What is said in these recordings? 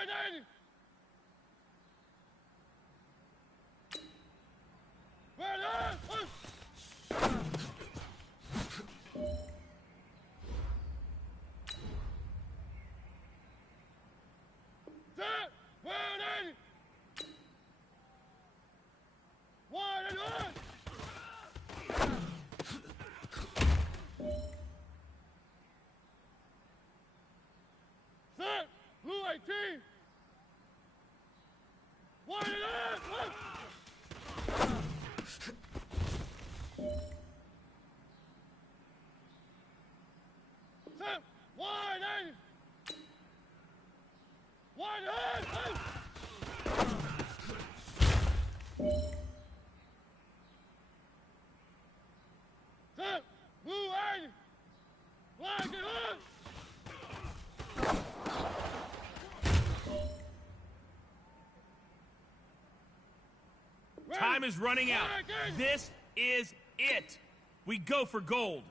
180. Time is running out. This is it. We go for gold.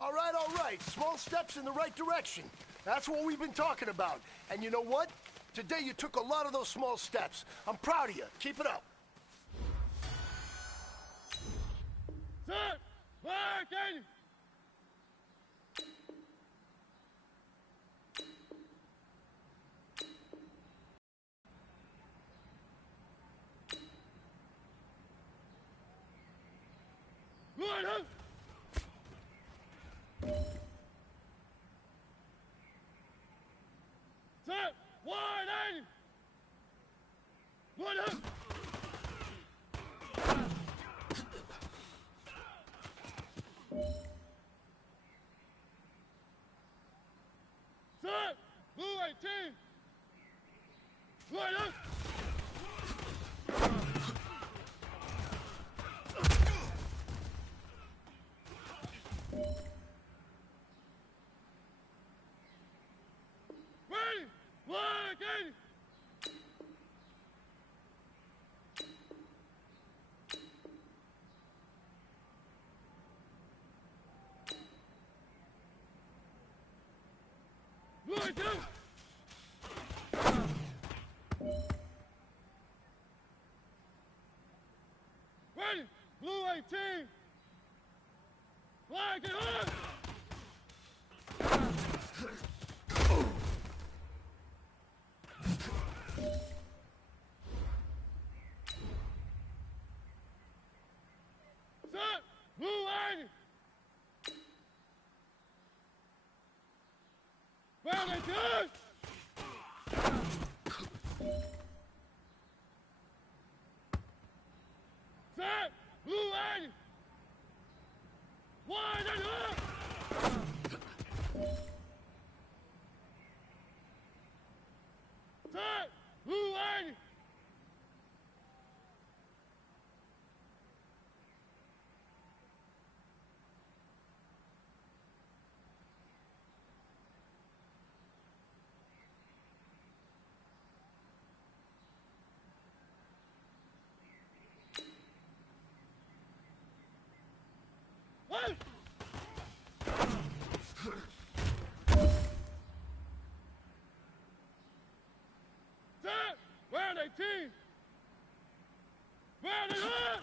All right. Small steps in the right direction. That's what we've been talking about. And you know what? Today you took a lot of those small steps. I'm proud of you. Keep it up. Set! Marking! Line up! Set! 180! Line up! Set! Blue 18! Line up! Ready! Black 80! Blue 18! Ready! Blue 18! Black and on! Set! Blue 80! Round and good! Set! Blue 80! Wide and up! Set! Blue 80! One! Set! Round 18! Round and up!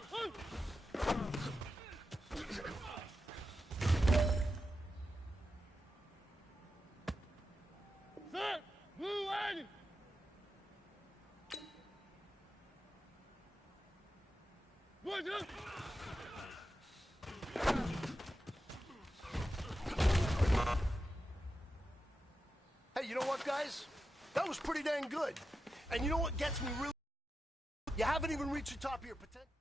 Set! Blue 80! One, two! Hey, you know what, guys? That was pretty dang good. And you know what gets me really... You haven't even reached the top of your potential.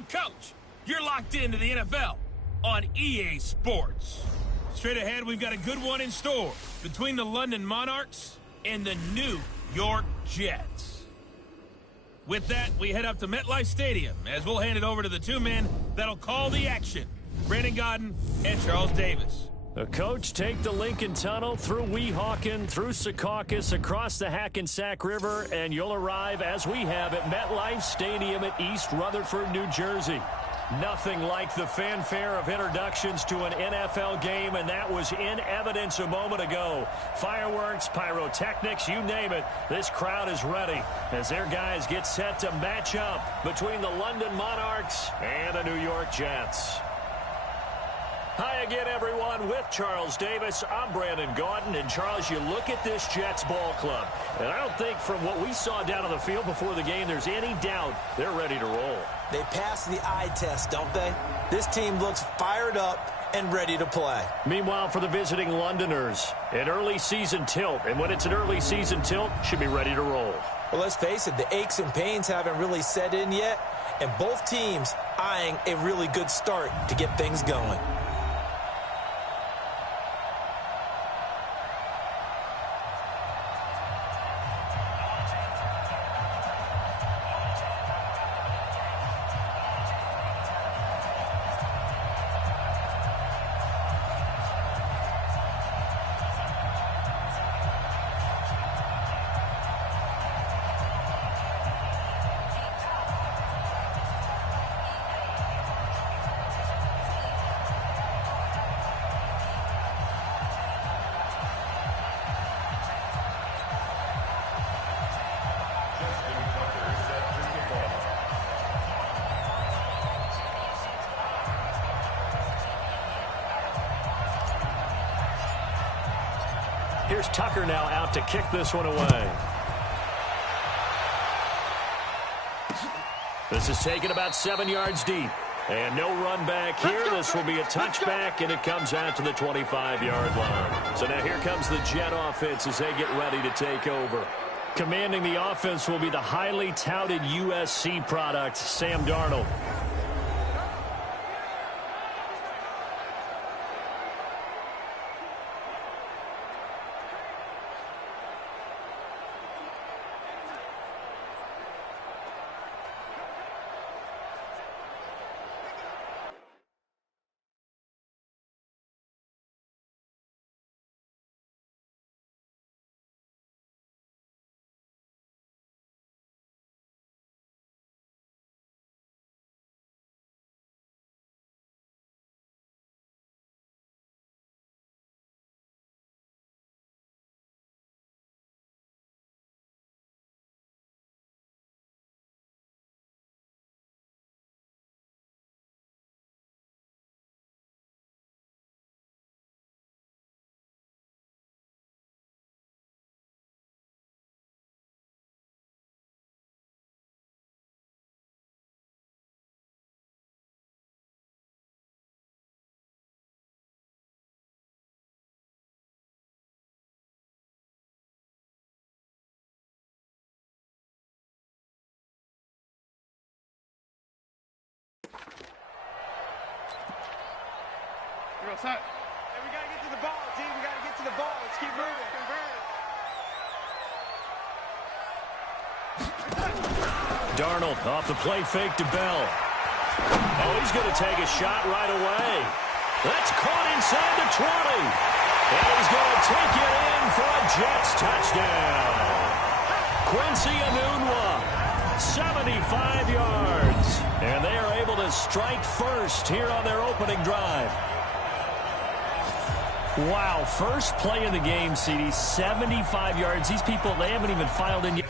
the coach. You're locked into the NFL on EA Sports. Straight ahead, we've got a good one in store between the London Monarchs and the New York Jets. With that, we head up to MetLife Stadium as we'll hand it over to the two men that'll call the action, Brandon Gaudin and Charles Davis. The coach, take the Lincoln Tunnel through Weehawken, through Secaucus, across the Hackensack River, and you'll arrive, as we have, at MetLife Stadium at East Rutherford, New Jersey. Nothing like the fanfare of introductions to an NFL game, and that was in evidence a moment ago. Fireworks, pyrotechnics, you name it. This crowd is ready as their guys get set to match up between the London Monarchs and the New York Jets. Hi again, everyone. With Charles Davis, I'm Brandon Gaudin. And, Charles, you look at this Jets ball club, and I don't think from what we saw down on the field before the game there's any doubt they're ready to roll. They pass the eye test, don't they? This team looks fired up and ready to play. Meanwhile, for the visiting Londoners, an early season tilt. And when it's an early season tilt, should be ready to roll. Well, let's face it, the aches and pains haven't really set in yet, and both teams eyeing a really good start to get things going. Here's Tucker now out to kick this one away. This is taken about 7 yards deep. And no run back here. This will be a touchback, and it comes out to the 25-yard line. So now here comes the Jet offense as they get ready to take over. Commanding the offense will be the highly touted USC product, Sam Darnold. You're all set. Hey, we got to get to the ball, team. We got to get to the ball. Let's keep moving. Darnold off the play fake to Bell. Oh, he's going to take a shot right away. That's caught inside the 20. And he's going to take it in for a Jets touchdown. Quincy Enunwa, 75 yards. And they are able to strike first here on their opening drive. Wow, first play of the game, CD, 75 yards. These people, they haven't even filed in yet.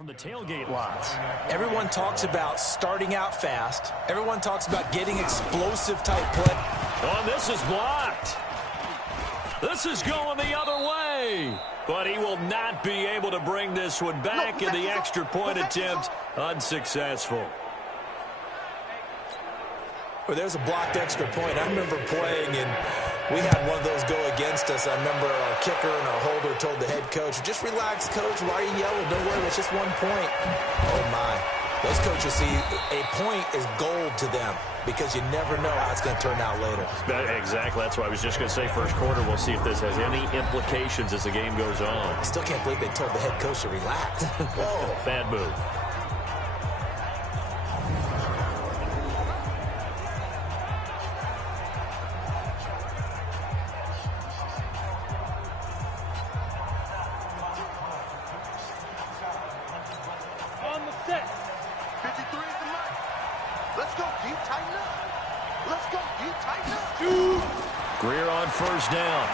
from the tailgate lots. Everyone talks about starting out fast. Everyone talks about getting explosive type play. Oh, and this is blocked. This is going the other way. But he will not be able to bring this one back, and the extra point attempt unsuccessful. Well, there's a blocked extra point. I remember playing, and we had one of those go against us. I remember our kicker and our holder told the head coach, just relax, coach. Why are you yelling? Don't worry, it's just 1 point. Oh, my. Those coaches see a point is gold to them because you never know how it's going to turn out later. Exactly. That's what I was just going to say. First quarter, we'll see if this has any implications as the game goes on. I still can't believe they told the head coach to relax. Whoa. Bad move. On the set. 53 is the mark. Let's go, deep, tighten up. Let's go, deep, tighten up. Greer on first down.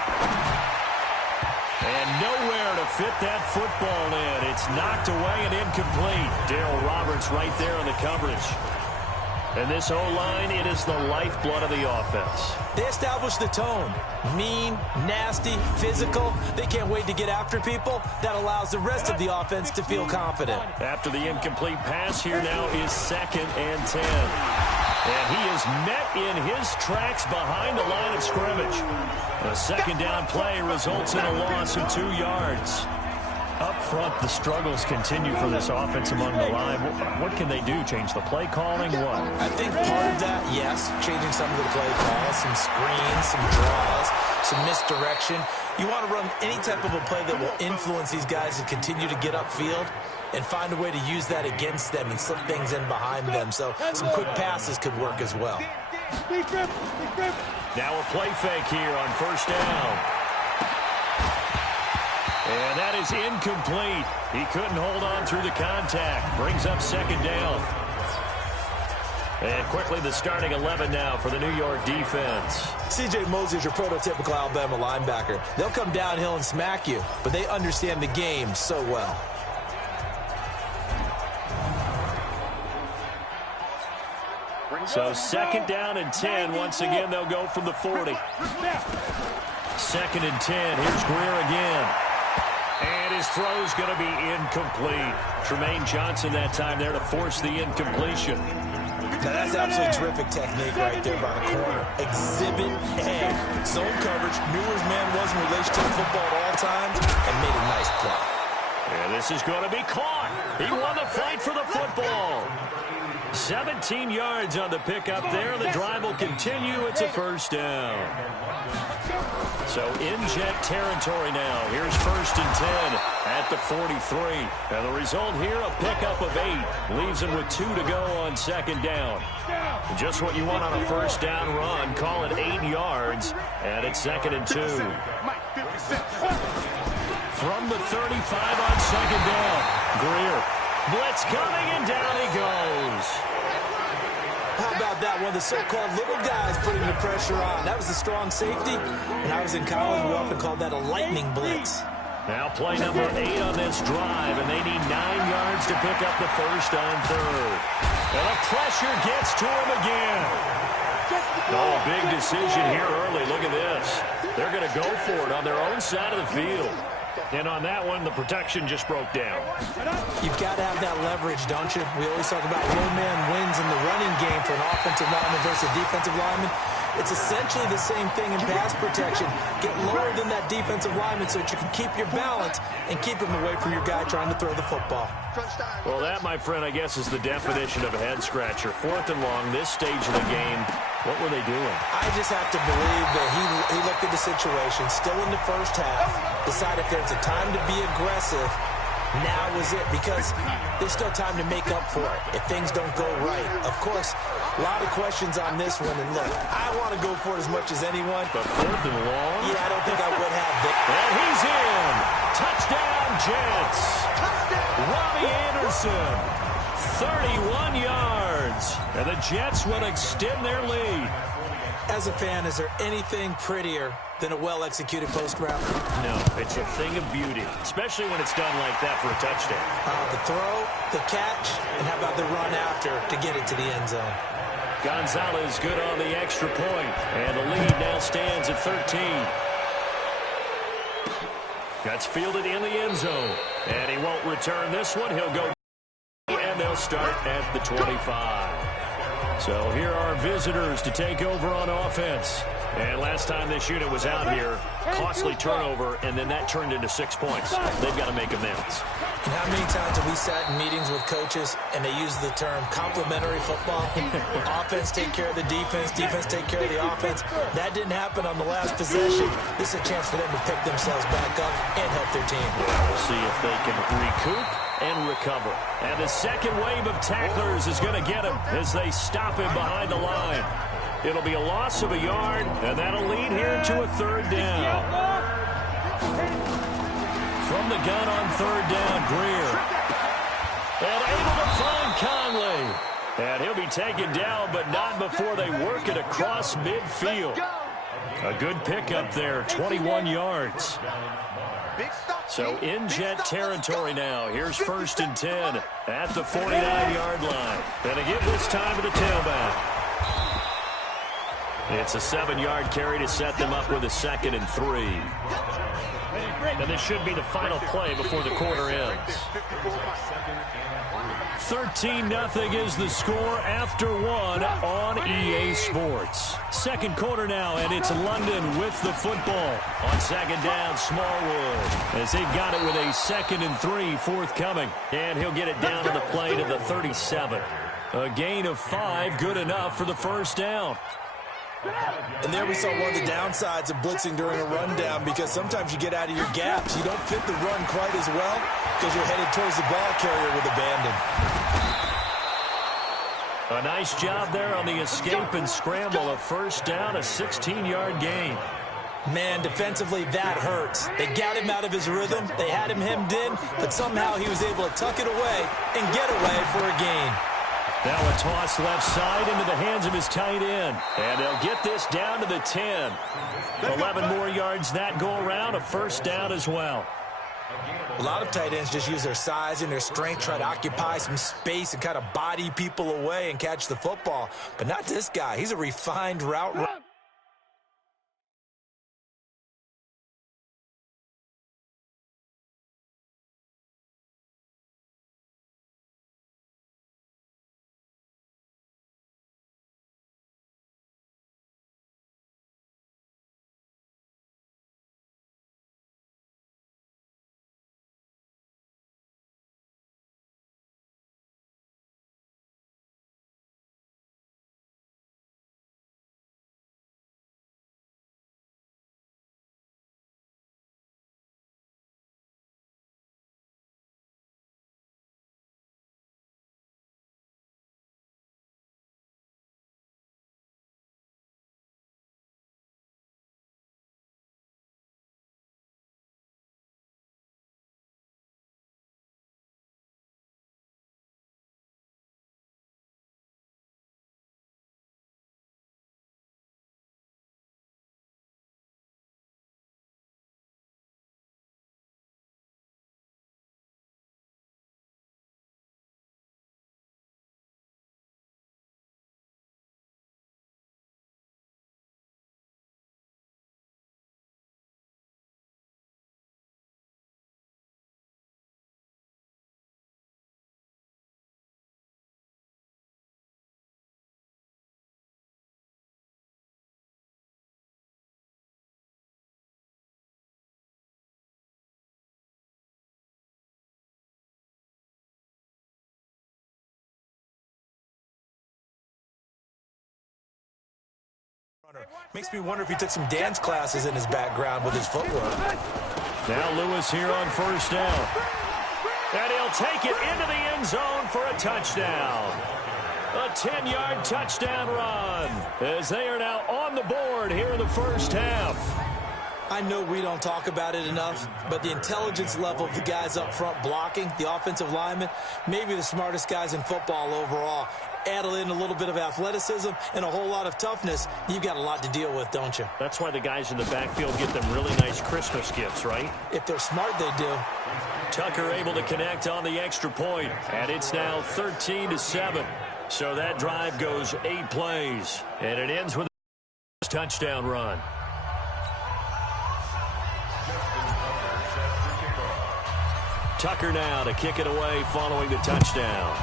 And nowhere to fit that football in. It's knocked away and incomplete. Darryl Roberts right there on the coverage. And this O-line, it is the lifeblood of the offense. They established the tone. Mean, nasty, physical. They can't wait to get after people. That allows the rest of the offense to feel confident. After the incomplete pass, here now is 2nd and 10. And he is met in his tracks behind the line of scrimmage. A second down play results in a loss of 2 yards. Up front, the struggles continue for this offense among the line. What can they do? Change the play calling? What? I think part of that, yes, changing some of the play calls, some screens, some draws, some misdirection. You want to run any type of a play that will influence these guys to continue to get upfield and find a way to use that against them and slip things in behind them. So some quick passes could work as well. Now a play fake here on first down. And that is incomplete. He couldn't hold on through the contact. Brings up 2nd down. And quickly the starting 11 now for the New York defense. C.J. Mosley is your prototypical Alabama linebacker. They'll come downhill and smack you, but they understand the game so well. So 2nd down and 10. Once again, they'll go from the 40. 2nd and 10. Here's Greer again. And his throw's going to be incomplete. Tremaine Johnson that time there to force the incompletion. Now that's absolutely terrific technique right there by the corner. Exhibit A. Zone coverage. Knew his man was in relation to the football at all times and made a nice play. And this is going to be caught. He won the fight for the football. 17 yards on the pickup there. The drive will continue. It's a first down. So in Jet territory now. Here's 1st and 10 at the 43. And the result here, a pickup of 8. Leaves him with 2 to go on 2nd down. Just what you want on a first down run. Call it 8 yards. And it's 2nd and 2. From the 35 on 2nd down. Greer. Blitz coming, and down he goes. How about that? One of the so-called little guys putting the pressure on. That was a strong safety. When I was in college, we often called that a lightning blitz. Now play number 8 on this drive, and they need 9 yards to pick up the first on 3rd. And the pressure gets to him again. Oh, big decision here early. Look at this. They're going to go for it on their own side of the field. And on that one, the protection just broke down. You've got to have that leverage, don't you? We always talk about low man wins in the running game for an offensive lineman versus a defensive lineman. It's essentially the same thing in pass protection. Get lower than that defensive lineman so that you can keep your balance and keep him away from your guy trying to throw the football. Well, that, my friend, I guess is the definition of a head-scratcher. 4th and long, this stage of the game. What were they doing? I just have to believe that he looked at the situation, still in the first half, decided if there's a time to be aggressive, now was it, because there's still time to make up for it if things don't go right. Of course, a lot of questions on this one, and look, I want to go for it as much as anyone. But 4th and long? Yeah, I don't think I would have. And he's in. Touchdown, Jets. Robbie Anderson, 31 yards. And the Jets will extend their lead. As a fan, is there anything prettier than a well-executed post route? No, it's a thing of beauty, especially when it's done like that for a touchdown. The throw, the catch, and how about the run after to get it to the end zone? Gonzalez good on the extra point, and the lead now stands at 13. That's fielded in the end zone, and he won't return this one. He'll go, and they'll start at the 25. So here are visitors to take over on offense. And last time this unit was out here, costly turnover, and then that turned into 6 points. They've got to make amends. And how many times have we sat in meetings with coaches and they use the term complementary football? Offense take care of the defense, defense take care of the offense. That didn't happen on the last possession. This is a chance for them to pick themselves back up and help their team. We'll see if they can recoup and recover. And the second wave of tacklers is going to get him as they stop him behind the line. It'll be a loss of a yard, and that'll lead here to a third down. From the gun on third down, Greer. And able to find Conley. And he'll be taken down, but not before they work it across midfield. A good pickup there, 21 yards. So in Jet territory now. Here's 1st and 10 at the 49-yard line. And again this time to the tailback. It's a 7-yard carry to set them up with a 2nd and 3. And this should be the final play before the quarter ends. 13-0 is the score after 1 on EA Sports. Second quarter now, and it's London with the football. On second down, Smallwood, as they've got it with a 2nd and 3 forthcoming. And he'll get it down to the play to the 37. A gain of 5, good enough for the first down. And there we saw one of the downsides of blitzing during a rundown, because sometimes you get out of your gaps. You don't fit the run quite as well because you're headed towards the ball carrier with abandon. A nice job there on the escape and scramble. A first down, a 16-yard gain. Man, defensively, that hurts. They got him out of his rhythm. They had him hemmed in, but somehow he was able to tuck it away and get away for a gain. Now a toss left side into the hands of his tight end. And they'll get this down to the 10. 11 more yards that go around, a first down as well. A lot of tight ends just use their size and their strength, try to occupy some space and kind of body people away and catch the football. But not this guy. He's a refined route runner. Makes me wonder if he took some dance classes in his background with his footwork. Now Lewis here on first down. And he'll take it into the end zone for a touchdown. A 10-yard touchdown run as they are now on the board here in the first half. I know we don't talk about it enough, but the intelligence level of the guys up front blocking, the offensive linemen, maybe the smartest guys in football overall. add in a little bit of athleticism and a whole lot of toughness, you've got a lot to deal with, don't you? That's why the guys in the backfield get them really nice Christmas gifts, right? If they're smart, they do. Tucker able to connect on the extra point, and it's now 13-7. So that drive goes 8 plays, and it ends with a touchdown run. Tucker now to kick it away following the touchdown.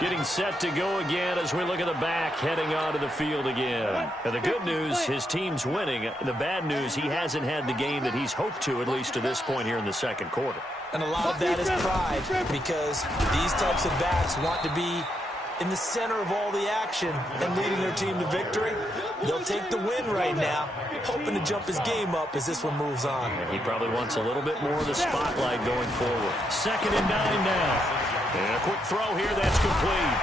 Getting set to go again as we look at the back, heading onto the field again. And the good news, his team's winning. The bad news, he hasn't had the game that he's hoped to, at least to this point here in the second quarter. And a lot of that is pride, because these types of backs want to be in the center of all the action and leading their team to victory. They'll take the win right now, hoping to jump his game up as this one moves on. And he probably wants a little bit more of the spotlight going forward. 2nd and 9 now. And a quick throw here, that's complete.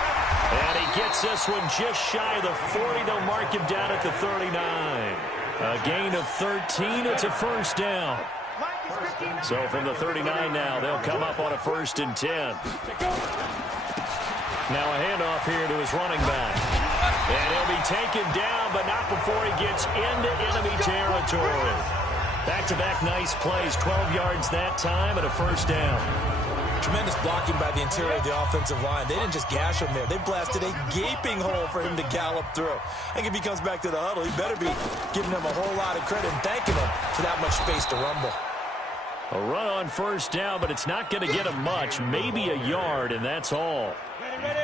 And he gets this one just shy of the 40. They'll mark him down at the 39. A gain of 13. It's a first down. So from the 39 now, they'll come up on a 1st and 10. Now a handoff here to his running back. And he'll be taken down, but not before he gets into enemy territory. Back-to-back nice plays, 12 yards that time and a first down. Tremendous blocking by the interior of the offensive line. They didn't just gash him there. They blasted a gaping hole for him to gallop through. I think if he comes back to the huddle, he better be giving him a whole lot of credit and thanking him for that much space to rumble. A run on first down, but it's not going to get him much. Maybe a yard, and that's all.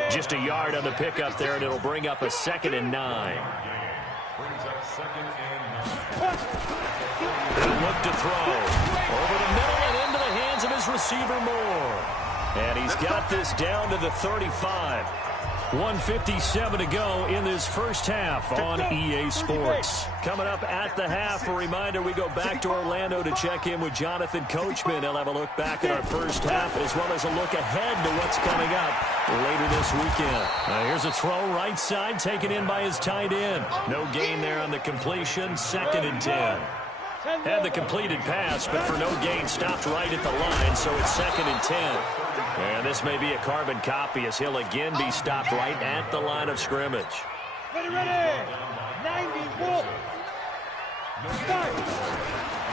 Just a yard on the pickup there, and it'll bring up a 2nd and 9. He'll look to throw. Over the middle and into the hands of his receiver Moore. And he's got this down to the 35. 1:57 to go in this first half on EA Sports. Coming up at the half, a reminder, we go back to Orlando to check in with Jonathan Coachman. He'll have a look back at our first half as well as a look ahead to what's coming up later this weekend. Here's a throw right side taken in by his tight end. No gain there on the completion. 2nd and 10. Had the completed pass, but for no gain, stopped right at the line, so it's 2nd and 10. And this may be a carbon copy as he'll again be stopped right at the line of scrimmage. Ready, 91.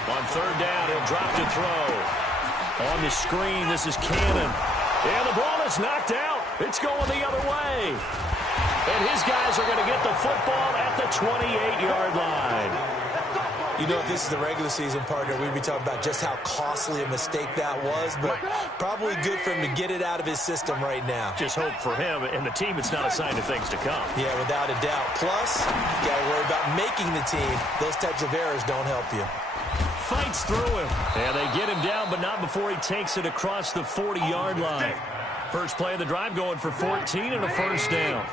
On 3rd down, he'll drop to throw. On the screen, this is Cannon. And the ball is knocked out. It's going the other way. And his guys are going to get the football at the 28-yard line. You know, if this is the regular season, partner, we'd be talking about just how costly a mistake that was, but probably good for him to get it out of his system right now. Just hope for him and the team it's not a sign of things to come. Yeah, without a doubt. Plus, you got to worry about making the team. Those types of errors don't help you. Fights through him. And they get him down, but not before he takes it across the 40-yard line. First play of the drive going for 14 and a first down.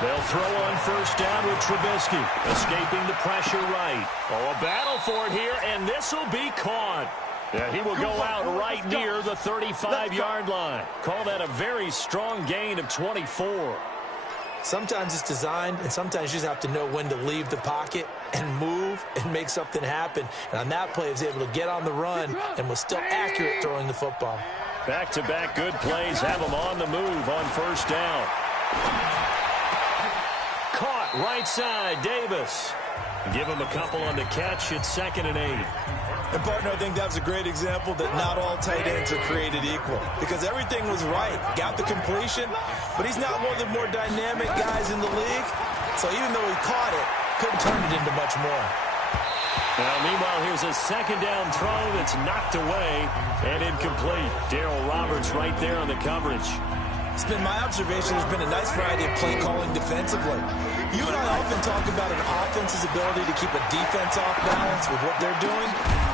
They'll throw on first down with Trubisky, escaping the pressure right. Oh, a battle for it here, and this will be caught. Yeah, he will go out right near the 35-yard line. Call that a very strong gain of 24. Sometimes it's designed, and sometimes you just have to know when to leave the pocket and move and make something happen. And on that play, he was able to get on the run and was still accurate throwing the football. Back-to-back good plays have him on the move on first down. Caught right side, Davis. Give him a couple on the catch. It's 2nd and 8. And, partner, I think that was a great example that not all tight ends are created equal because everything was right. Got the completion, but he's not one of the more dynamic guys in the league. So even though he caught it, couldn't turn it into much more. Now, meanwhile, here's a 2nd down throw that's knocked away and incomplete. Darryl Roberts right there on the coverage. It's been my observation there's been a nice variety of play calling defensively. You and I often talk about an offense's ability to keep a defense off balance with what they're doing.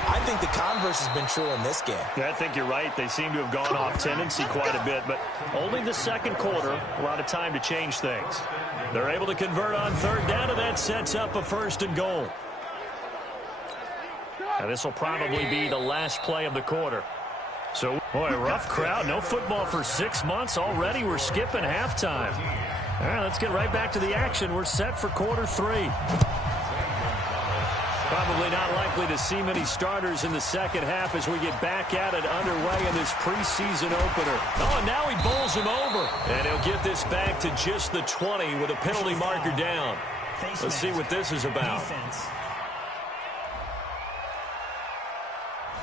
I think the converse has been true in this game. Yeah, I think you're right. They seem to have gone off tendency quite a bit, but only the second quarter, a lot of time to change things. They're able to convert on 3rd down, and that sets up a 1st and goal. Now, this will probably be the last play of the quarter. So, boy, rough crowd. No football for 6 months already. We're skipping halftime. All right, let's get right back to the action. We're set for quarter 3. Probably not likely to see many starters in the second half as we get back at it underway in this preseason opener. Oh, and now he bowls him over. And he'll get this back to just the 20 with a penalty marker down. Let's see what this is about.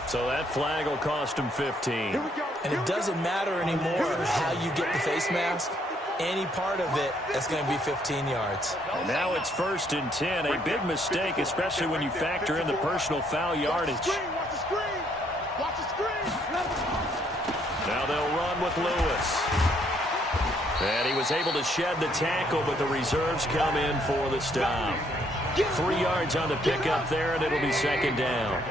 So that flag will cost him 15. And it doesn't matter anymore how you get the face mask. Any part of it, that's going to be 15 yards. And now it's 1st and 10. A big mistake, especially when you factor in the personal foul yardage. Watch the screen. Watch the screen. Now they'll run with Lewis. And he was able to shed the tackle, but the reserves come in for the stop. 3 yards on the pickup there, and it'll be 2nd down.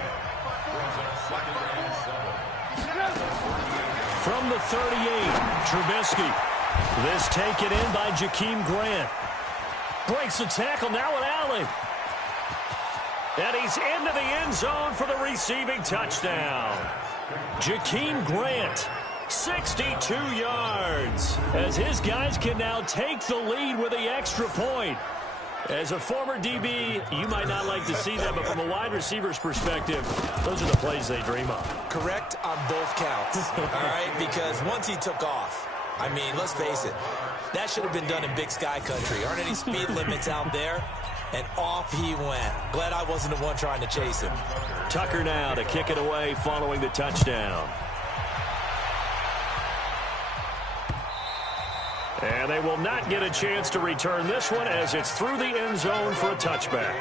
From the 38, Trubisky. This taken in by Jakeem Grant. Breaks the tackle, now an alley. And he's into the end zone for the receiving touchdown. Jakeem Grant, 62 yards. As his guys can now take the lead with the extra point. As a former DB, you might not like to see that, but from a wide receiver's perspective, those are the plays they dream of. Correct on both counts, all right? Because once he took off, I mean, let's face it, that should have been done in Big Sky country. Aren't any speed limits out there? And off he went. Glad I wasn't the one trying to chase him. Tucker now to kick it away following the touchdown. And they will not get a chance to return this one as it's through the end zone for a touchback.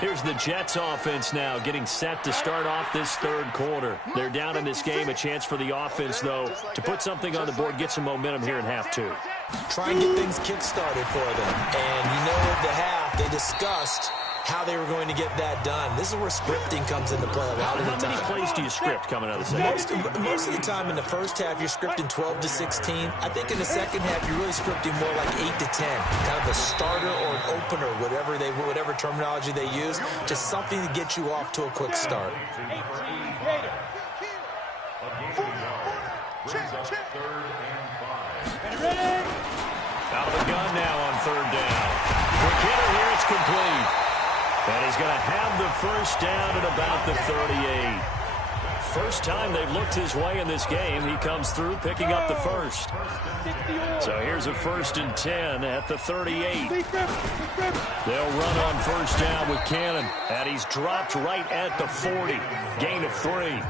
Here's the Jets offense now getting set to start off this 3rd quarter. They're down in this game. A chance for the offense, though, to put something on the board, get some momentum here in half 2. Try and get things kick-started for them. And you know at the half, they discussed how they were going to get that done. This is where scripting comes into play a lot of the time. How many plays do you script coming out of the second? Most of the time in the first half, you're scripting 12 to 16. I think in the second half, you're really scripting more like 8 to 10. Kind of a starter or an opener, whatever terminology they use. Just something to get you off to a quick start. Out of the gun now on 3rd down. Quick hitter here, it's complete. And he's going to have the first down at about the 38. First time they've looked his way in this game. He comes through picking up the first. So here's a 1st and 10 at the 38. They'll run on 1st down with Cannon. And he's dropped right at the 40. Gain of 3.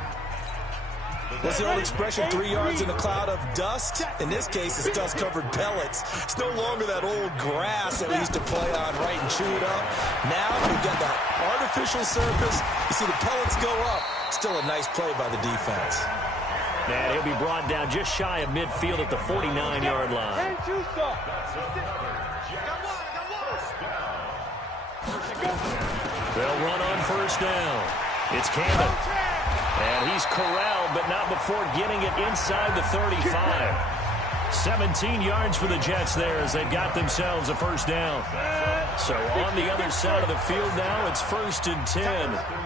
What's the old expression, 3 yards in a cloud of dust? In this case, it's dust-covered pellets. It's no longer that old grass that we used to play on, right, and chew it up. Now we've got that artificial surface. You see the pellets go up. Still a nice play by the defense. And he'll be brought down just shy of midfield at the 49-yard line. They'll run on 1st down. It's Cannon. And he's corralled, but not before getting it inside the 35. 17 yards for the Jets there as they've got themselves a 1st down. So on the other side of the field now, it's 1st and 10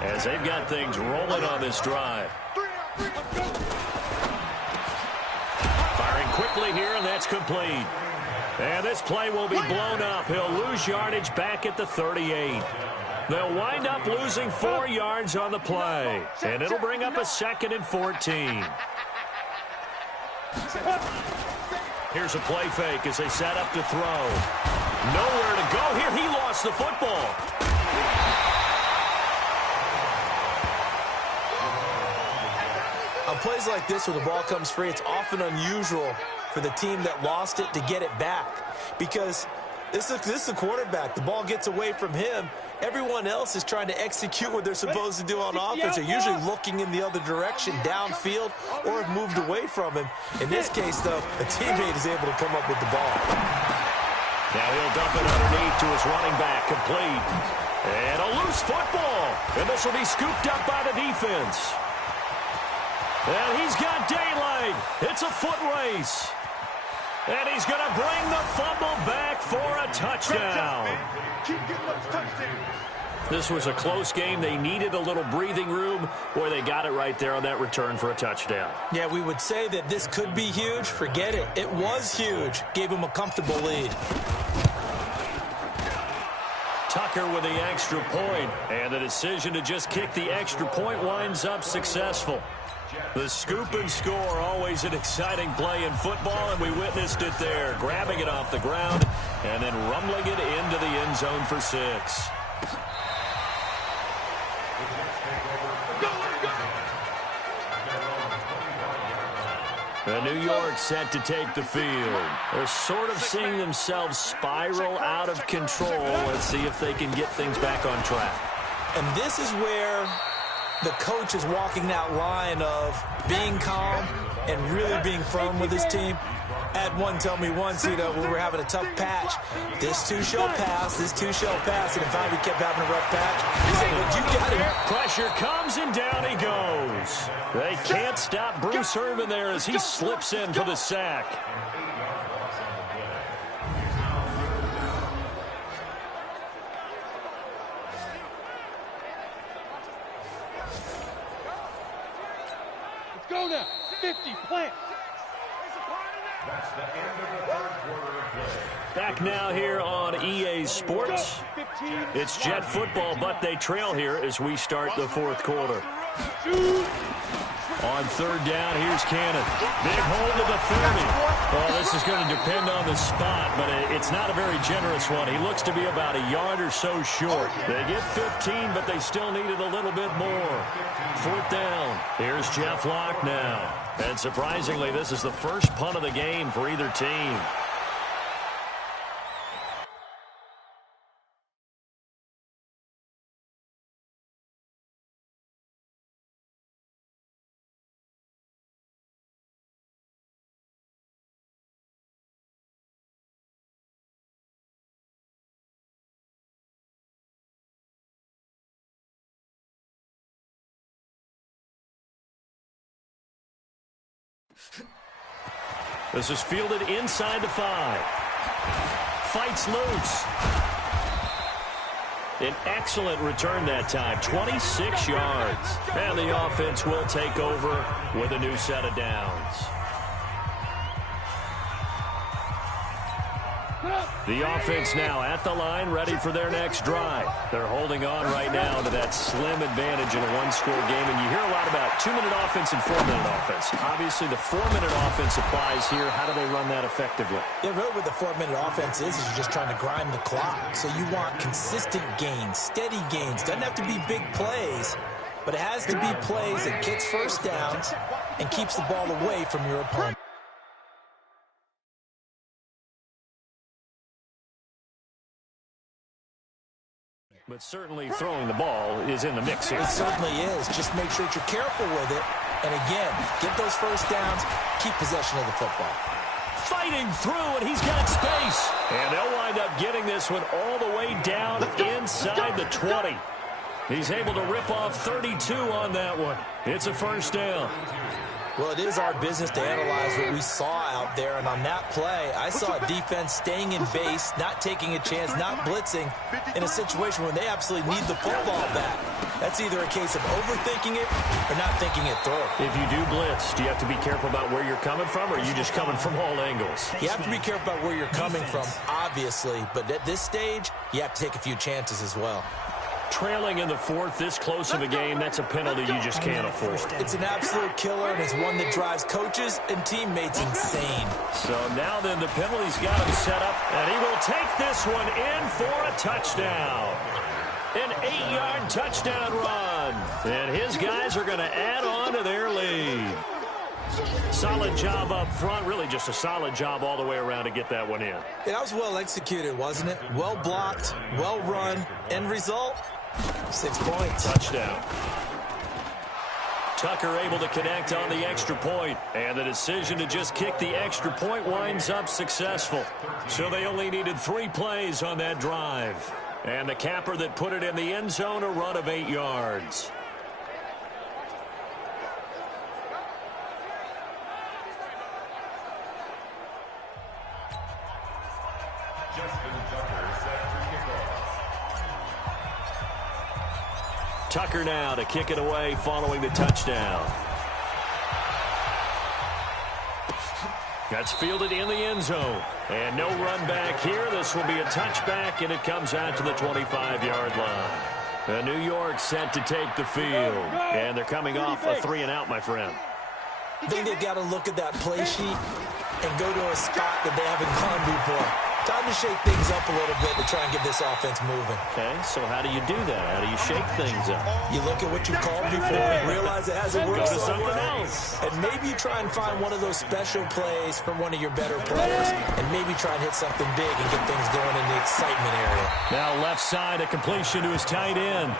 as they've got things rolling on this drive. Firing quickly here, and that's complete. And this play will be blown up. He'll lose yardage back at the 38. They'll wind up losing 4 yards on the play. And it'll bring up a 2nd and 14. Here's a play fake as they set up to throw. Nowhere to go here. He lost the football. On plays like this where the ball comes free, it's often unusual for the team that lost it to get it back. Because this is the quarterback. The ball gets away from him. Everyone else is trying to execute what they're supposed to do on offense. They're usually looking in the other direction, downfield, or have moved away from him. In this case, though, a teammate is able to come up with the ball. Now he'll dump it underneath to his running back, complete. And a loose football. And this will be scooped up by the defense. And he's got daylight. It's a foot race. And he's going to bring the fumble back for a touchdown. This was a close game. They needed a little breathing room. Boy, they got it right there on that return for a touchdown. Yeah, we would say that this could be huge. Forget it. It was huge. Gave him a comfortable lead. Tucker with the extra point, and the decision to just kick the extra point winds up successful. The scoop and score, always an exciting play in football, and we witnessed it there, grabbing it off the ground and then rumbling it into the end zone for 6. The New York set to take the field. They're sort of seeing themselves spiral out of control. Let's see if they can get things back on track. And this is where the coach is walking that line of being calm and really being firm with his team. Had one tell me once, when we were having a tough patch, this too shall pass, this too shall pass, and finally we kept having a rough patch. He said, but you got it. Pressure comes, and down he goes. They can't stop Bruce Irvin there as he slips in for the sack. Let's go now. 50, plant. That's the end of the third quarter of play. Back now here on EA Sports. It's Jet football, but they trail here as we start the fourth quarter. On third down, here's Cannon. Big hold to the 30. Well, this is going to depend on the spot, but it's not a very generous one. He looks to be about a yard or so short. They get 15, but they still needed a little bit more. Fourth down. Here's Jeff Locke now. And surprisingly, this is the first punt of the game for either team. This is fielded inside the 5. Fights loose. An excellent return that time, 26 yards. And the offense will take over with a new set of downs. The offense now at the line, ready for their next drive. They're holding on right now to that slim advantage in a one-score game. And you hear a lot about 2-minute offense and 4-minute offense. Obviously, the 4-minute offense applies here. How do they run that effectively? Yeah, really what the 4-minute offense is you're just trying to grind the clock. So you want consistent gains, steady gains. Doesn't have to be big plays, but it has to be plays that gets first downs and keeps the ball away from your opponent. But certainly throwing the ball is in the mix here. It certainly is. Just make sure that you're careful with it. And again, get those first downs, keep possession of the football. Fighting through, and he's got space. And they'll wind up getting this one all the way down inside the 20. He's able to rip off 32 on that one. It's a first down. Well, it is our business to analyze what we saw out there. And on that play, I saw a defense staying in base, not taking a chance, not blitzing in a situation where they absolutely need the football back. That's either a case of overthinking it or not thinking it through. If you do blitz, do you have to be careful about where you're coming from, or are you just coming from all angles? You have to be careful about where you're coming from, obviously. But at this stage, you have to take a few chances as well. Trailing in the fourth, this close of a game, that's a penalty you just can't afford. It's an absolute killer, and it's one that drives coaches and teammates insane. So now then, the penalty's got him set up, and he will take this one in for a touchdown. An 8-yard touchdown run. And his guys are going to add on to their lead. Solid job up front, really just a solid job all the way around to get that one in. That was well executed, wasn't it? Well blocked, well run. End result, 6 points. Touchdown. Tucker able to connect on the extra point, and the decision to just kick the extra point winds up successful. So they only needed 3 plays on that drive. And the capper that put it in the end zone, a run of 8 yards. Tucker now to kick it away following the touchdown. That's fielded in the end zone. And no run back here. This will be a touchback, and it comes out to the 25-yard line. New York set to take the field. And they're coming off a 3-and-out, my friend. I think they've got to look at that play sheet and go to a spot that they haven't gone before. Time to shake things up a little bit to try and get this offense moving. Okay, so how do you do that? How do you shake things up? You look at what you called before, realize it hasn't worked Go to so something well. else. And maybe you try and find one of those special plays from one of your better players, and maybe try and hit something big and get things going in the excitement area. Now left side, a completion to his tight end.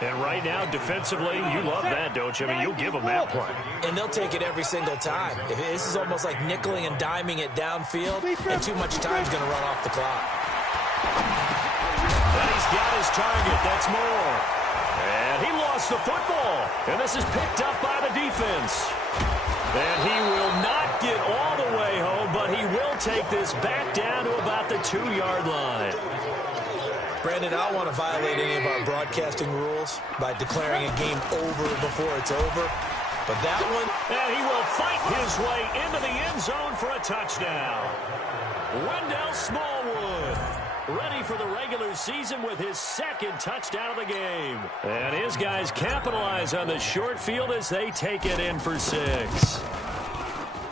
And right now, defensively, you love that, don't you? I mean, you'll give them that play. And they'll take it every single time. This is almost like nickeling and diming it downfield, and too much time's going to run off the clock. And he's got his target. That's Moore. And he lost the football. And this is picked up by the defense. And he will not get all the way home, but he will take this back down to about the 2-yard line. Brandon, I don't want to violate any of our broadcasting rules by declaring a game over before it's over. But that one... And he will fight his way into the end zone for a touchdown. Wendell Smallwood, ready for the regular season with his second touchdown of the game. And his guys capitalize on the short field as they take it in for 6.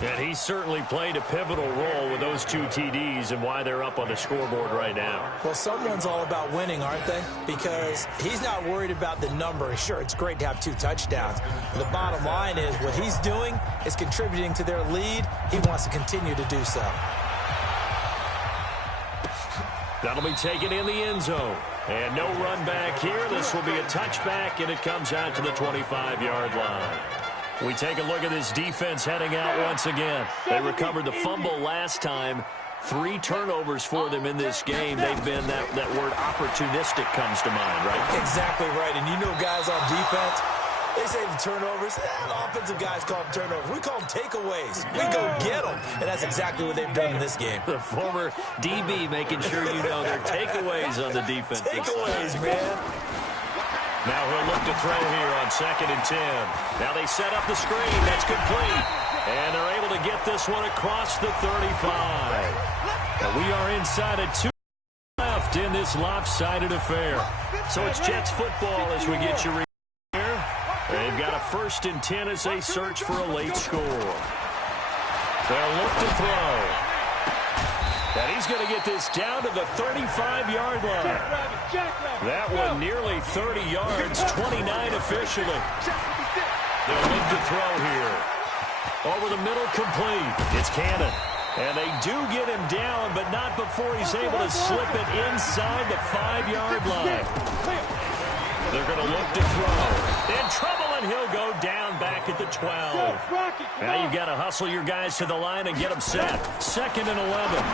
And he certainly played a pivotal role with those 2 TDs and why they're up on the scoreboard right now. Well, someone's all about winning, aren't they? Because he's not worried about the number. Sure, it's great to have 2 touchdowns. But the bottom line is what he's doing is contributing to their lead. He wants to continue to do so. That'll be taken in the end zone. And no run back here. This will be a touchback, and it comes out to the 25-yard line. We take a look at this defense heading out once again. They recovered the fumble last time. 3 turnovers for them in this game. They've been, that word opportunistic comes to mind, right? Exactly right. And you know guys on defense, they say the turnovers. The offensive guys call them turnovers. We call them takeaways. We go get them. And that's exactly what they've done in this game. The former DB making sure you know they're takeaways on the defense. Takeaways, man. Now he'll look to throw here on 2nd and 10. Now they set up the screen. That's complete. And they're able to get this one across the 35. And we are inside of 2 left in this lopsided affair. So it's Jets football as we get you here. They've got a 1st and 10 as they search for a late score. They'll look to throw. And he's going to get this down to the 35-yard line. That one nearly 30 yards, 29 officially. They'll look to throw here. Over the middle, complete. It's Cannon. And they do get him down, but not before he's able to slip it inside the 5-yard line. They're going to look to throw. In trouble, and he'll go down back at the 12. Now you've got to hustle your guys to the line and get them set. 2nd and 11.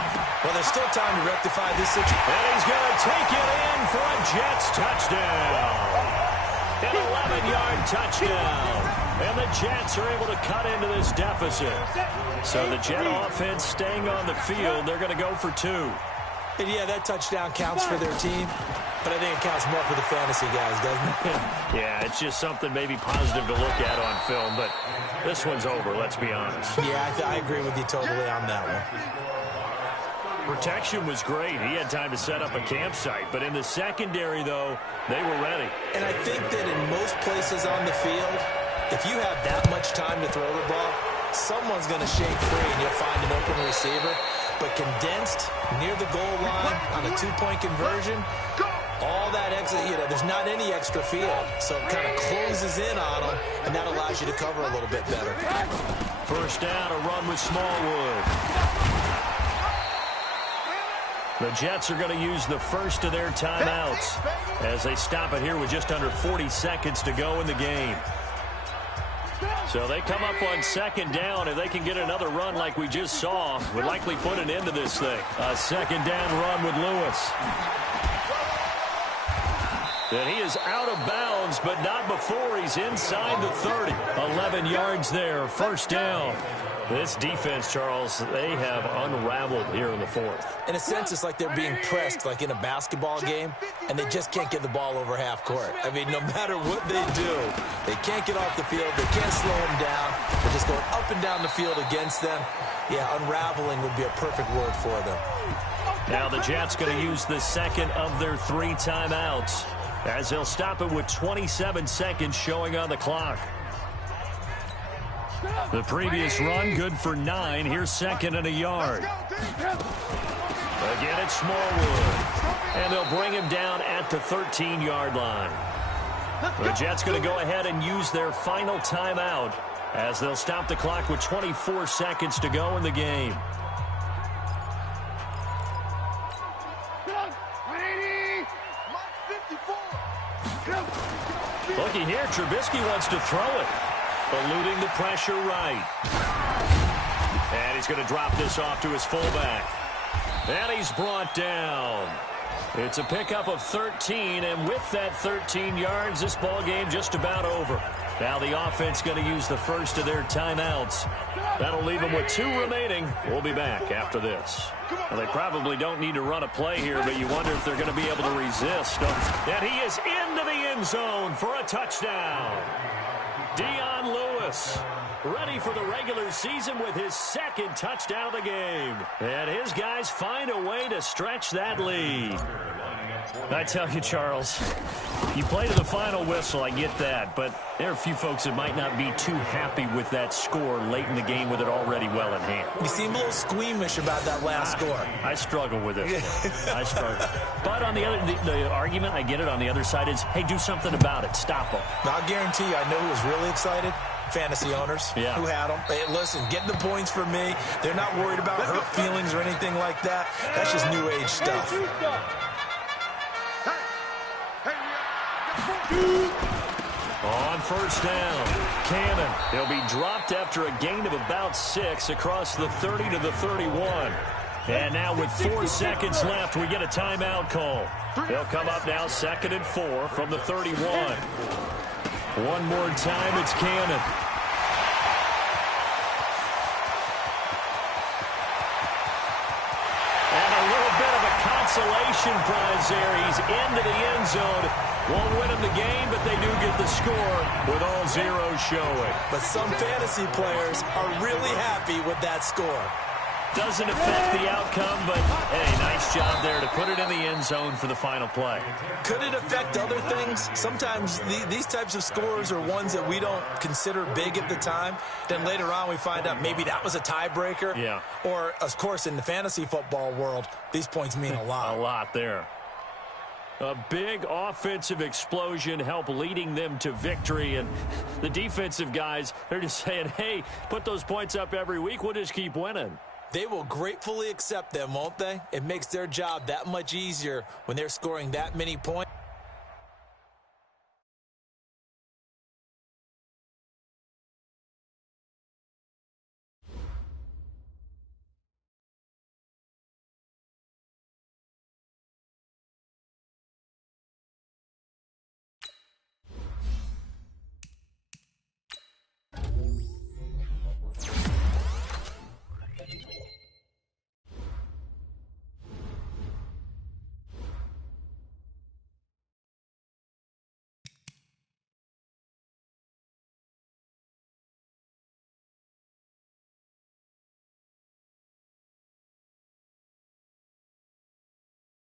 Well, there's still time to rectify this situation. And he's going to take it in for a Jets touchdown. An 11-yard touchdown. And the Jets are able to cut into this deficit. So the Jet offense staying on the field. They're going to go for 2. And yeah, that touchdown counts for their team. But I think it counts more for the fantasy guys, doesn't it? Yeah, it's just something maybe positive to look at on film. But this one's over, let's be honest. Yeah, I agree with you totally on that one. Protection was great. He had time to set up a campsite. But in the secondary, though, they were ready. And I think that in most places on the field, if you have that much time to throw the ball, someone's going to shake free and you'll find an open receiver. But condensed, near the goal line, on a 2-point conversion, all that extra, there's not any extra field. So it kind of closes in on them, and that allows you to cover a little bit better. 1st down, a run with Smallwood. The Jets are going to use the first of their timeouts as they stop it here with just under 40 seconds to go in the game. So they come up on 2nd down. If they can get another run like we just saw, would likely put an end to this thing. A 2nd down run with Lewis. And he is out of bounds, but not before he's inside the 30. 11 yards there, 1st down. This defense, Charles, they have unraveled here in the 4th. In a sense, it's like they're being pressed like in a basketball game, and they just can't get the ball over half court. I mean, no matter what they do, they can't get off the field. They can't slow them down. The just going up and down the field against them. Yeah, unraveling would be a perfect word for them. Now the Jets going to use the second of their 3 timeouts as they'll stop it with 27 seconds showing on the clock. The previous run good for 9. Here's second and a yard. Again, it's Smallwood. And they'll bring him down at the 13-yard line. The Jets going to go ahead and use their final timeout as they'll stop the clock with 24 seconds to go in the game. Looky here, Trubisky wants to throw it. Eluding the pressure right. And he's going to drop this off to his fullback. And he's brought down. It's a pickup of 13, and with that 13 yards, this ball game just about over. Now the offense going to use the first of their timeouts. That'll leave them with 2 remaining. We'll be back after this. Well, they probably don't need to run a play here, but you wonder if they're going to be able to resist. And he is into the end zone for a touchdown. Dion Lewis, ready for the regular season with his 2nd touchdown of the game. And his guys find a way to stretch that lead. I tell you, Charles, you play to the final whistle, I get that, but there are a few folks that might not be too happy with that score late in the game with it already well in hand. You seem a little squeamish about that last score. I struggle with it. I struggle. But on the other, the argument, I get it, on the other side is, hey, do something about it. Stop them. I'll guarantee you, I know who was really excited. Fantasy owners who had them. Hey, listen, getting the points for me. They're not worried about hurt feelings or anything like that. That's just new age stuff. On first down, Cannon. He'll be dropped after a gain of about 6 across the 30 to the 31. And now with 4 seconds left, we get a timeout call. They'll come up now 2nd and 4 from the 31. One more time, it's Cannon. And a little bit of a consolation prize there. He's into the end zone. Won't win him the game, but they do get the score with all zeros showing. But some fantasy players are really happy with that score. Doesn't affect the outcome, but, hey, nice job there to put it in the end zone for the final play. Could it affect other things? Sometimes these types of scores are ones that we don't consider big at the time. Then later on we find out maybe that was a tiebreaker. Yeah. Or, of course, in the fantasy football world, these points mean a lot. A lot there. A big offensive explosion helped leading them to victory. And the defensive guys, they're just saying, hey, put those points up every week. We'll just keep winning. They will gratefully accept them, won't they? It makes their job that much easier when they're scoring that many points.